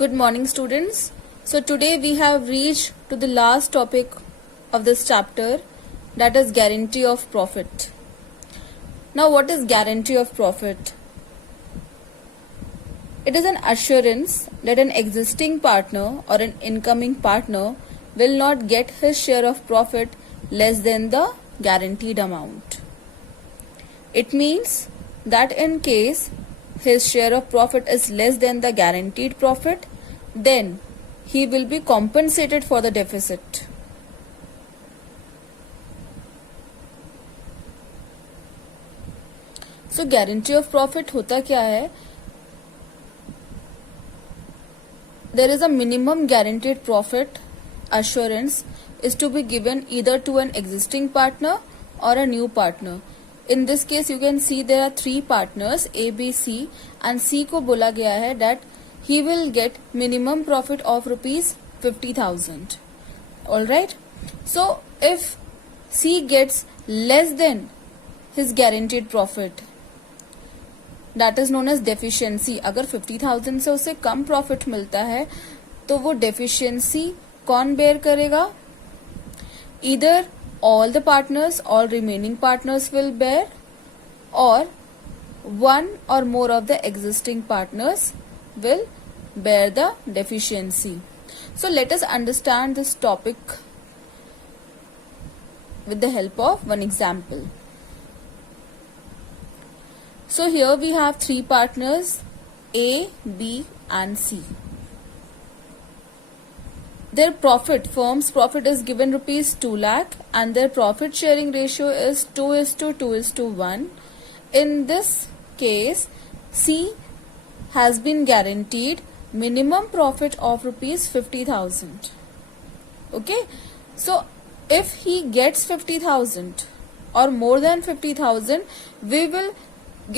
Good morning, students. So today we have reached to the last topic of this chapter, that is guarantee of profit. Now what is guarantee of profit? It is an assurance that an existing partner or an incoming partner will not get his share of profit less than the guaranteed amount. It means that in case his share of profit is less than the guaranteed profit, then he will be compensated for the deficit. So guarantee of profit होता क्या है? There is a minimum guaranteed profit assurance is to be given either to an existing partner or a new partner. In this case you can see there are three partners A, B, C and C को बोला गया है that he will get minimum profit of rupees 50,000. Alright. So if C gets less than his guaranteed profit, that is known as deficiency. अगर 50,000 से उसे कम profit मिलता है तो वो डेफिशिएंसी कौन बेयर करेगा? Either all the partners, all remaining partners will bear, or one or more of the existing partners will bear the deficiency. So let us understand this topic with the help of one example. So here we have three partners A, B and C. Their profit, firm's profit is given rupees 2 lakh and their profit sharing ratio is 2:1. In this case, C has been guaranteed minimum profit of rupees 50,000. Okay, so if he gets 50,000 or more than 50,000, we will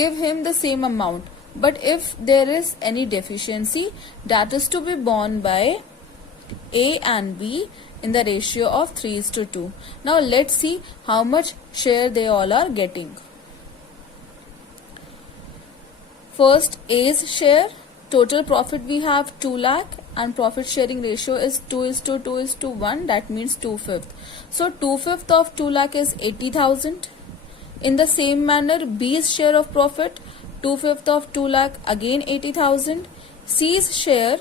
give him the same amount. But if there is any deficiency, that is to be borne by A and B in the ratio of 3:2. Now let's see how much share they all are getting. First, A's share, total profit we have 2 lakh and profit sharing ratio is 2:1, that means 2/5. So 2/5 of 2 lakh is 80,000. In the same manner, B's share of profit 2/5 of 2 lakh, again 80,000. C's share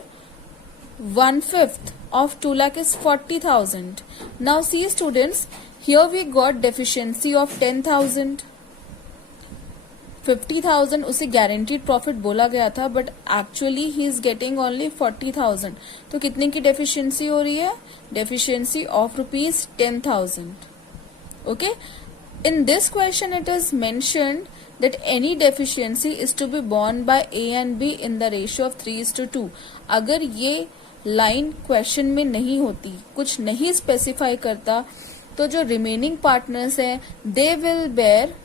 1/5 of 2 lakh is 40,000. Now see students, here we got deficiency of 10,000. 50,000 उसे guaranteed profit बोला गया था, but actually he is getting only 40,000. तो कितने की deficiency हो रही है? Deficiency of rupees 10,000. Okay. In this question it is mentioned that any deficiency is to be borne by A and B in the ratio of 3:2. अगर ये line question में नहीं होती, कुछ नहीं स्पेसिफाई करता, तो जो रिमेनिंग पार्टनर्स हैं they will bear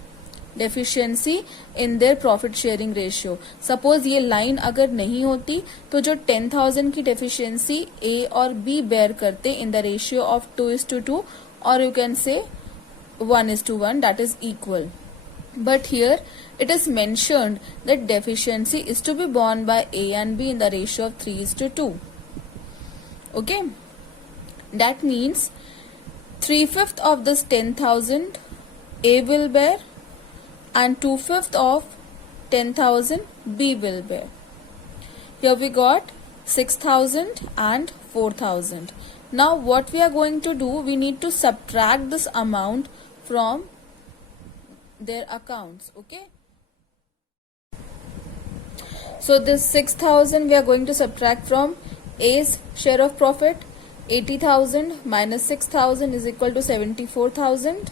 deficiency in their profit sharing ratio. Suppose ये लाइन अगर नहीं होती तो जो 10,000 की डेफिशिएंसी ए और बी बेयर करते इन द रेशियो ऑफ 2:2 और you can say 1:1, that is equal. But here it is mentioned that deficiency is to be borne by A and B in the ratio of 3:2. Okay, that means 3/5 of this 10,000 A will bear and 2/5 of 10,000 B will bear. Here we got 6,000 and 4,000. Now what we are going to do, we need to subtract this amount from their accounts. Okay, so this 6,000 we are going to subtract from A's share of profit. 80,000 minus 6,000 is equal to 74,000.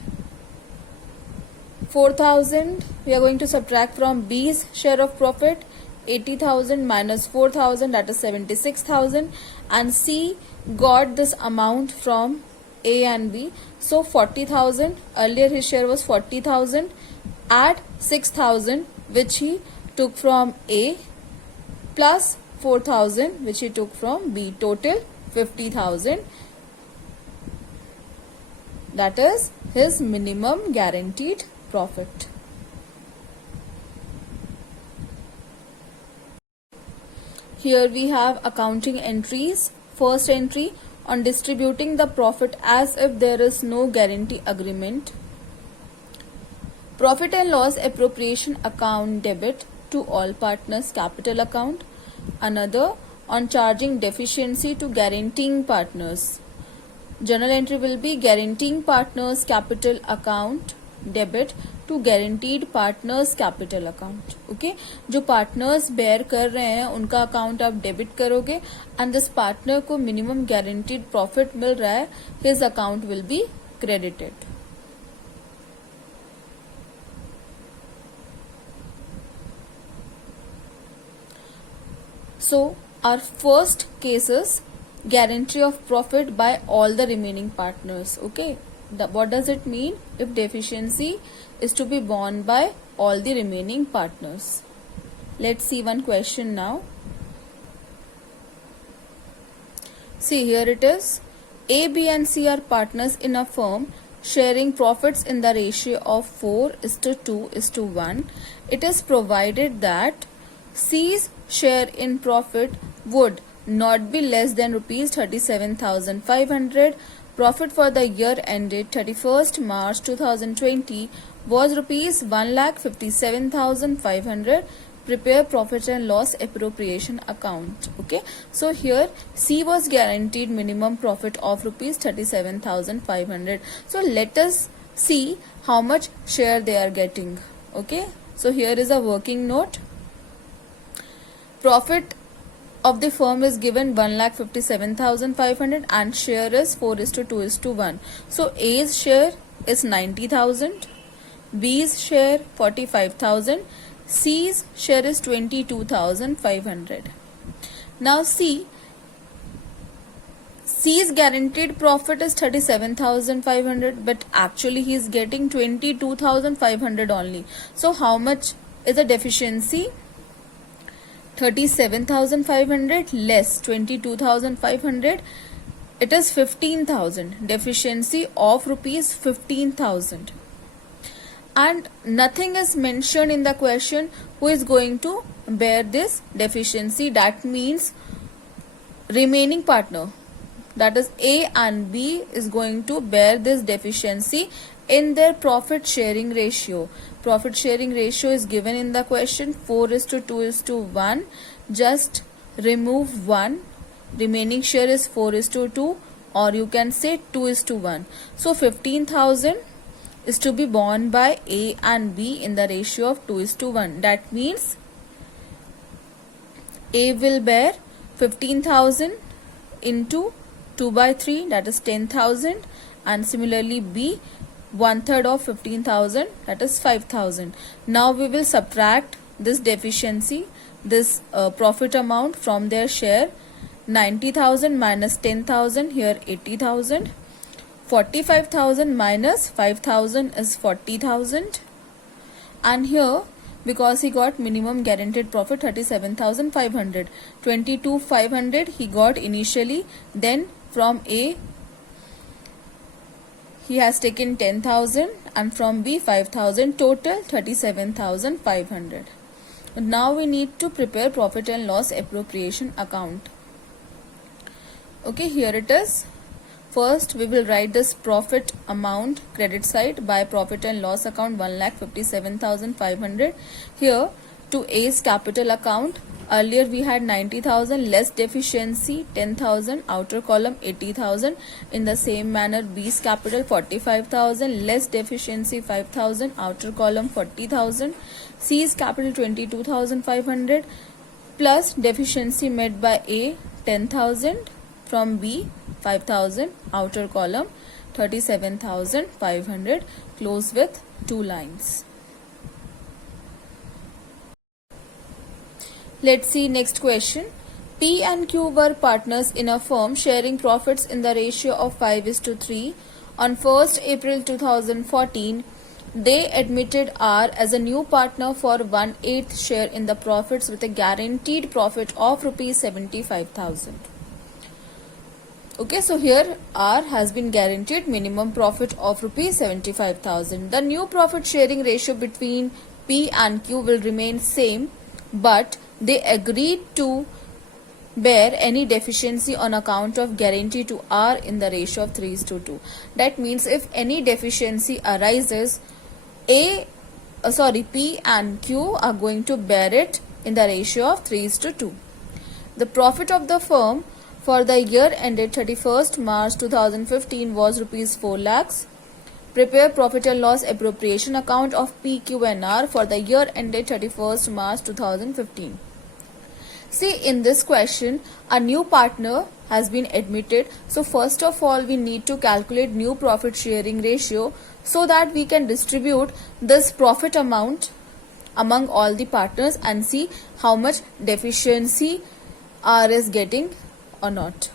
4,000 we are going to subtract from B's share of profit. 80,000 minus 4,000, that is 76,000, and C got this amount from A and B. So 40,000, earlier his share was 40,000, add 6,000 which he took from A plus 4,000 which he took from B, total 50,000. That is his minimum guaranteed profit. Here we have accounting entries. First entry, on distributing the profit as if there is no guarantee agreement. Profit and loss appropriation account debit to all partners capital account. Another, on charging deficiency to guaranteeing partners. Journal entry will be guaranteeing partners capital account debit to guaranteed partners capital account. Okay, जो partners bear कर रहे हैं उनका account आप debit करोगे and this partner को minimum guaranteed profit मिल रहा है, his account will be credited. So our first case is guarantee of profit by all the remaining partners. Okay, what does it mean? If deficiency is to be borne by all the remaining partners. Let's see one question now. See, here it is. A, B and C are partners in a firm sharing profits in the ratio of 4:2:1. It is provided that C's share in profit would not be less than rupees 37,500. Profit for the year ended 31st March 2020 was rupees 1,57,500. Prepare profit and loss appropriation account. Okay, so here C was guaranteed minimum profit of rupees 37,500. So let us see how much share they are getting. Okay, so here is a working note. Profit of the firm is given 1,57,500 and share is 4:2:1. So A's share is 90,000, B's share 45,000, C's share is 22,500. Now see, C's guaranteed profit is 37,500 but actually he is getting 22,500 only. So how much is the deficiency? 37,500 less 22,500, it is 15,000. Deficiency of rupees 15,000. And nothing is mentioned in the question who is going to bear this deficiency. That means remaining partner, that is A and B, is going to bear this deficiency in their profit sharing ratio. Profit sharing ratio is given in the question 4:2:1. Just remove 1. Remaining share is 4:2 or you can say 2:1. So 15,000 is to be borne by A and B in the ratio of 2:1. That means A will bear 15,000 into 2/3, that is 10,000, and similarly B 1/3 of 15,000, that is 5,000. Now we will subtract this deficiency, this profit amount from their share. 90,000 minus 10,000, here 80,000. 45,000 minus 5,000 is 40,000. And here, because he got minimum guaranteed profit 37,500, 22,500 he got initially. Then from A he has taken 10,000 and from B 5,000, total 37,500. Now we need to prepare profit and loss appropriation account. Okay, here it is. First we will write this profit amount credit side by profit and loss account 1,57,500. Here to A's capital account, earlier we had 90,000 less deficiency 10,000, outer column 80,000. In the same manner B's capital 45,000 less deficiency 5,000, outer column 40,000. C's capital 22,500 plus deficiency met by A 10,000, from B 5,000, outer column 37,500. Close with 2 lines. Let's see next question. P and Q were partners in a firm sharing profits in the ratio of 5:3. On 1st April 2014, they admitted R as a new partner for 1/8 share in the profits with a guaranteed profit of rupees 75,000. Okay, so here R has been guaranteed minimum profit of rupees 75,000. The new profit sharing ratio between P and Q will remain same, but they agreed to bear any deficiency on account of guarantee to R in the ratio of 3:2. That means if any deficiency arises, P and Q are going to bear it in the ratio of 3:2. The profit of the firm for the year ended 31st March 2015 was rupees 4 lakhs. Prepare profit and loss appropriation account of PQNR for the year ended 31st March 2015. See, in this question, a new partner has been admitted. So first of all, we need to calculate new profit sharing ratio so that we can distribute this profit amount among all the partners and see how much deficiency R is getting or not.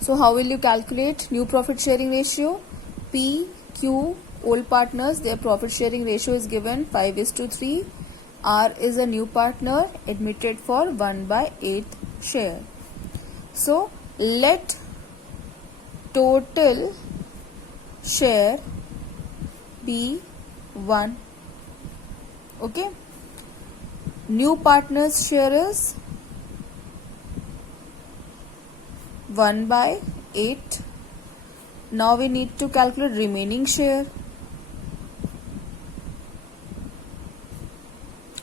So how will you calculate new profit sharing ratio? P, Q, old partners, their profit sharing ratio is given 5:3. R is a new partner admitted for 1/8 share. So let total share be 1. Okay. New partner's share is 1/8. Now we need to calculate remaining share.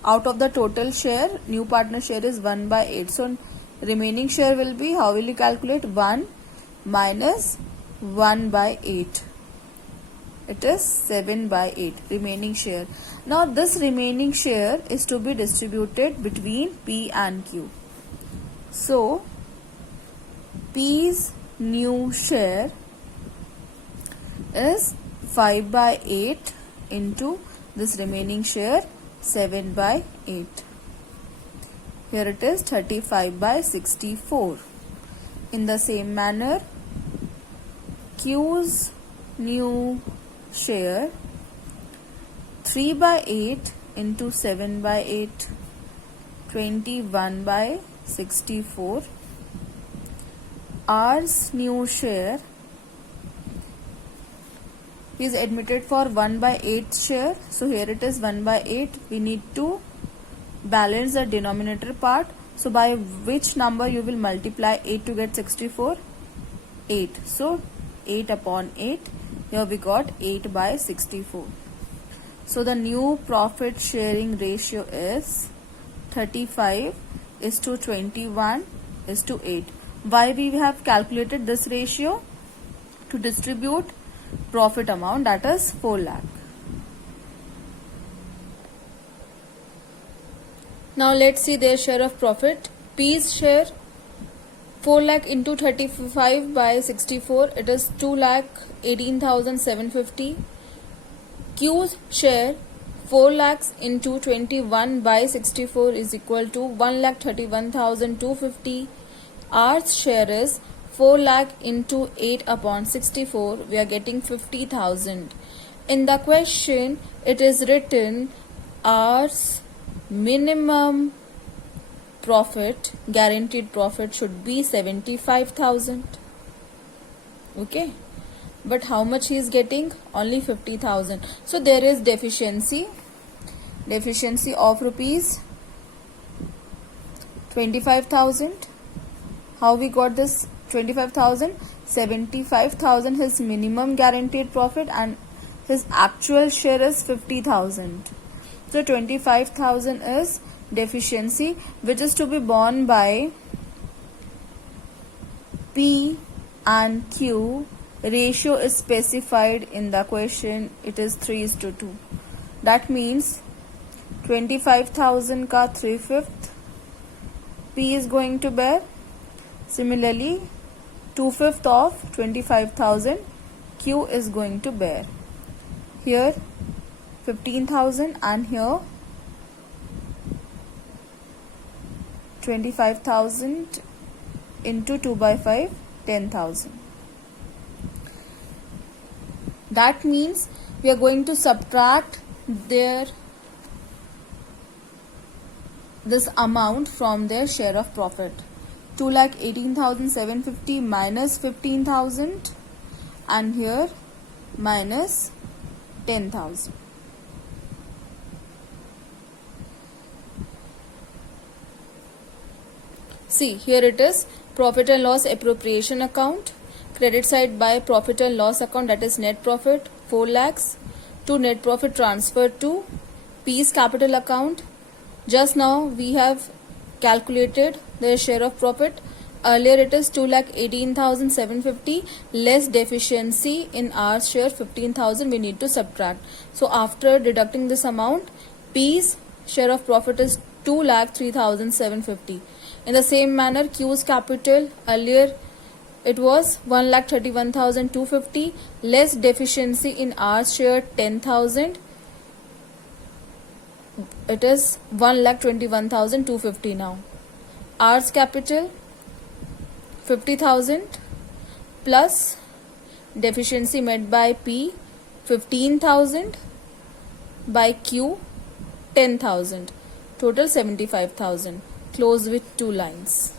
Out of the total share, new partner share is 1/8. So remaining share will be, how will you calculate? 1 minus 1/8. It is 7/8 remaining share. Now this remaining share is to be distributed between P and Q. So P's new share is 5/8 into this remaining share 7/8. Here it is 35/64. In the same manner, Q's new share 3/8 into 7/8, 21/64. R's new share is admitted for 1/8 share. So here it is 1/8. We need to balance the denominator part. So by which number you will multiply 8 to get 64? 8. So 8/8. Here we got 8/64. So the new profit sharing ratio is 35:21:8. Why we have calculated this ratio? To distribute profit amount, that is 4 lakh. Now let's see their share of profit. P's share 4 lakh into 35/64, it is 2,18,750. Q's share 4 lakhs into 21/64 is equal to 1,31,250. R's share is 4 lakh into 8/64. We are getting 50,000. In the question, it is written R's minimum profit, guaranteed profit, should be 75,000. Okay. But how much he is getting? Only 50,000. So there is deficiency of rupees 25,000. How we got this 25,000? 75,000 his minimum guaranteed profit and his actual share is 50,000. So 25,000 is deficiency, which is to be borne by P and Q. Ratio is specified in the question. It is 3:2. That means 25,000 ka 3/5 P is going to bear. Similarly, 2/5 of 25,000 Q is going to bear. Here 15,000 and here 25,000 into 2/5, 10,000. That means we are going to subtract this amount from their share of profit. 2,18,750 minus 15,000 and here minus 10,000. See, here it is, profit and loss appropriation account. Credit side by profit and loss account, that is net profit, 4 lakhs. To net profit transferred to P's capital account. Just now we have calculated their share of profit. Earlier it is 2,18,750 less deficiency in our share 15,000 we need to subtract. So after deducting this amount, P's share of profit is 2,03,750. In the same manner, Q's capital, earlier it was 1,31,250 less deficiency in our share 10,000. It is 1,21,250 now. R's capital 50,000 plus deficiency met by P 15,000 by Q 10,000, total 75,000. Close with 2 lines.